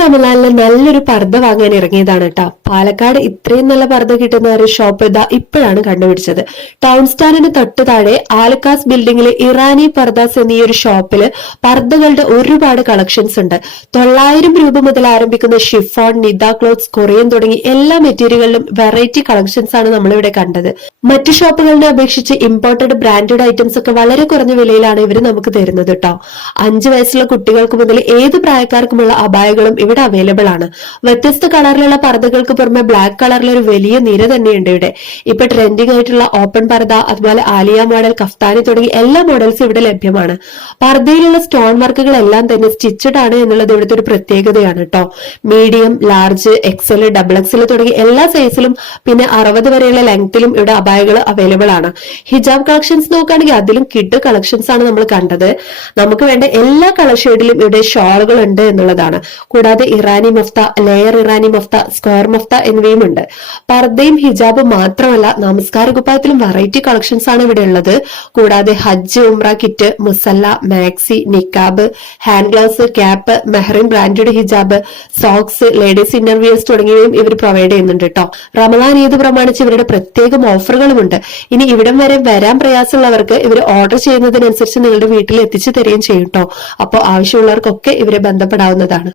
റമലാനിൽ നല്ലൊരു പർദ്ദ വാങ്ങാൻ ഇറങ്ങിയതാണ് കേട്ടോ പാലക്കാട് ഇത്രയും നല്ല പർദ്ദ കിട്ടുന്ന ഒരു ഷോപ്പ് ഇതാ ഇപ്പോഴാണ് കണ്ടുപിടിച്ചത്. ടൗൺ സ്റ്റാൻഡിന് തൊട്ട് താഴെ ആലക്കാസ് ബിൽഡിംഗിലെ ഇറാനി പർദാസ് എന്നീ ഒരു ഷോപ്പിൽ പർദ്ദകളുടെ ഒരുപാട് കളക്ഷൻസ് ഉണ്ട്. തൊള്ളായിരം രൂപ മുതൽ ആരംഭിക്കുന്ന ഷിഫോൺ നിദ ക്ലോത്ത്സ് കൊറിയൻ തുടങ്ങി എല്ലാ മെറ്റീരിയലിലും വെറൈറ്റി കളക്ഷൻസ് ആണ് നമ്മളിവിടെ കണ്ടത്. മറ്റു ഷോപ്പുകളിനെ അപേക്ഷിച്ച് ഇമ്പോർട്ടഡ് ബ്രാൻഡഡ് ഐറ്റംസ് ഒക്കെ വളരെ കുറഞ്ഞ വിലയിലാണ് ഇവർ നമുക്ക് തരുന്നത് കേട്ടോ അഞ്ചു വയസ്സുള്ള കുട്ടികൾക്ക് മുതൽ ഏത് പ്രായക്കാർക്കുമുള്ള അപായങ്ങളും ഇവിടെ അവൈലബിൾ ആണ്. വ്യത്യസ്ത കളറിലുള്ള പർദ്ദകൾക്ക് പുറമെ ബ്ലാക്ക് കളറിൽ ഒരു വലിയ നിര തന്നെയുണ്ട് ഇവിടെ. ഇപ്പൊ ട്രെൻഡിംഗ് ആയിട്ടുള്ള ഓപ്പൺ പർദ്ദ അതുപോലെ ആലിയ മോഡൽ കഫ്താനി തുടങ്ങി എല്ലാ മോഡൽസും ഇവിടെ ലഭ്യമാണ്. പർദ്ദയിലുള്ള സ്റ്റോൺ വർക്കുകൾ എല്ലാം തന്നെ സ്റ്റിച്ചഡ് ആണ് എന്നുള്ളത് ഇവിടുത്തെ ഒരു പ്രത്യേകതയാണ് കേട്ടോ medium large XL double XL തുടങ്ങി എല്ലാ സൈസിലും പിന്നെ അറുപത് വരെയുള്ള ലെങ്ത്തിലും ഇവിടെ അപായകൾ അവൈലബിൾ ആണ്. ഹിജാബ് കളക്ഷൻസ് നോക്കുകയാണെങ്കിൽ അതിലും കിഡ് കളക്ഷൻസ് ആണ് നമ്മൾ കണ്ടത്. നമുക്ക് വേണ്ട എല്ലാ കളർ ഷെയ്ഡിലും ഇവിടെ ഷോളുകൾ ഉണ്ട് എന്നുള്ളതാണ്. കൂടാതെ ഇറാനി മഫ്ത ലെയർ ഇറാനി മഫ്ത സ്ക്വയർ മഫ്ത എന്നിവയുമുണ്ട്. പർദ്ദയും ഹിജാബും മാത്രമല്ല നമസ്കാര കുപ്പായത്തിലും വെറൈറ്റി കളക്ഷൻസ് ആണ് ഇവിടെ ഉള്ളത്. കൂടാതെ ഹജ്ജ് ഉംറ കിറ്റ് മുസല്ല maxi niqab hand gloves cap Mehrin branded ഹിജാബ് സോക്സ് ലേഡീസ് ഇന്റർവ്യൂസ് തുടങ്ങിയവയും ഇവർ പ്രൊവൈഡ് ചെയ്യുന്നുണ്ട് കേട്ടോ റമദാൻ ഈദ് പ്രമാണിച്ച് ഇവരുടെ പ്രത്യേകം ഓഫറുകളുമുണ്ട് ഇനി ഇവിടം വരെ വരാൻ പ്രയാസമുള്ളവർക്ക് ഇവർ ഓർഡർ ചെയ്യുന്നതിനനുസരിച്ച് നിങ്ങളുടെ വീട്ടിൽ എത്തിച്ചു തരികയും ചെയ്യും കേട്ടോ അപ്പോൾ ആവശ്യമുള്ളവർക്കൊക്കെ ഇവരെ ബന്ധപ്പെടാവുന്നതാണ്.